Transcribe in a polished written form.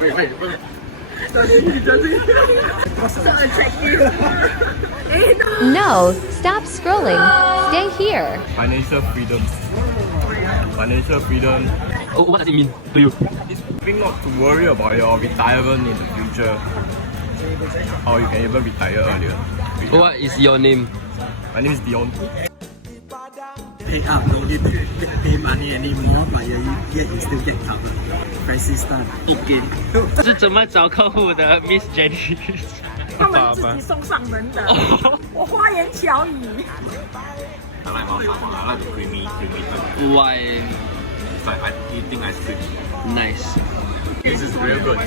Wait. So attractive. No, stop scrolling. Stay here. Financial freedom. Financial freedom. Oh, what does it mean to you? It's being not to worry about your retirement in the future. Or you can even retire earlier. What is your name? My name is Dion. Pay up, no need to pay money anymore, but yet you still get covered. Crisis time, again. 是怎么找客户的 Miss Jenny？ 他们自己送上门的，我花言巧语。 I like more salmon. I like the creamy Why? It's like eating ice cream. Nice. This is real good.